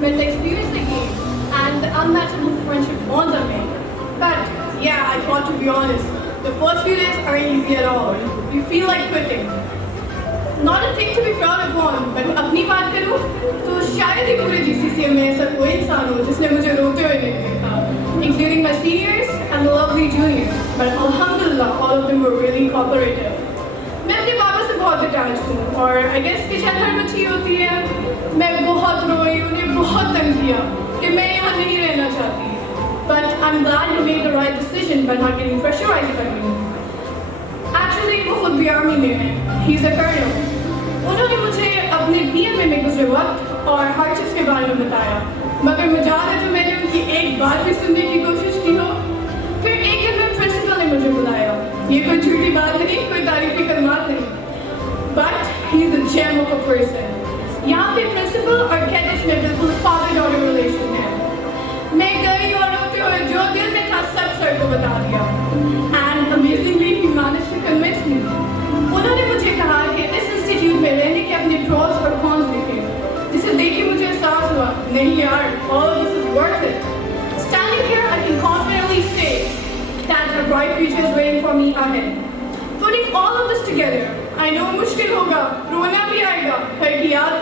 Mental experience they gain, and the unmatchable friendship bonds are made. But yeah, I thought, to be honest, the first few days aren't easy at all. You feel like quitting. Not a thing to be proud of on, but अपनी बात करूँ तो शायद ही पूरे GCCM में ऐसा कोई इंसान हो जिसने मुझे रोते हुए नहीं देखा, including my seniors and the lovely juniors. But alhamdulillah, all of them were really cooperative. मैं अपने पापा से बहुत attached हूँ और I guess कि शायद हर बच्ची होती है. मैं बहुत रोई, उन्हें बहुत तंग किया कि मैं यहाँ नहीं रहना चाहती. But I'm glad you made the right decision by not getting pressurized by me. Actually, वो खुद भी आर्मी में है. He's a colonel. उन्होंने मुझे अपने DMA में गुजरे वक्त और हार्डशिप्स के बारे में बताया. मगर मजाल है तो मैंने उनकी एक बात भी सुनने की कोशिश की हो. फिर एक दिन में प्रिंसिपल ने मुझे बुलाया. ये कोई झूठी बात नहीं, कोई तारीफी कलमात नहीं. But he's a gem of a person. यहाँ पे प्रिंसिपल और कैडेट्स में बिल्कुल father daughter relation है. मैं गई और रोते हुए जो दिल में था सब सर को बता दिया. And amazingly he managed to convince me. उन्होंने मुझे कहा कि इस इंस्टीट्यूट में रहने के अपने pros और cons देखे, जिसे देख के मुझे एहसास हुआ नहीं यार, all of this is worth it. Standing here, I can confidently say that a bright future is waiting for me ahead. Putting all of this together, I know मुश्किल होगा, रोना भी आएगा, पर याद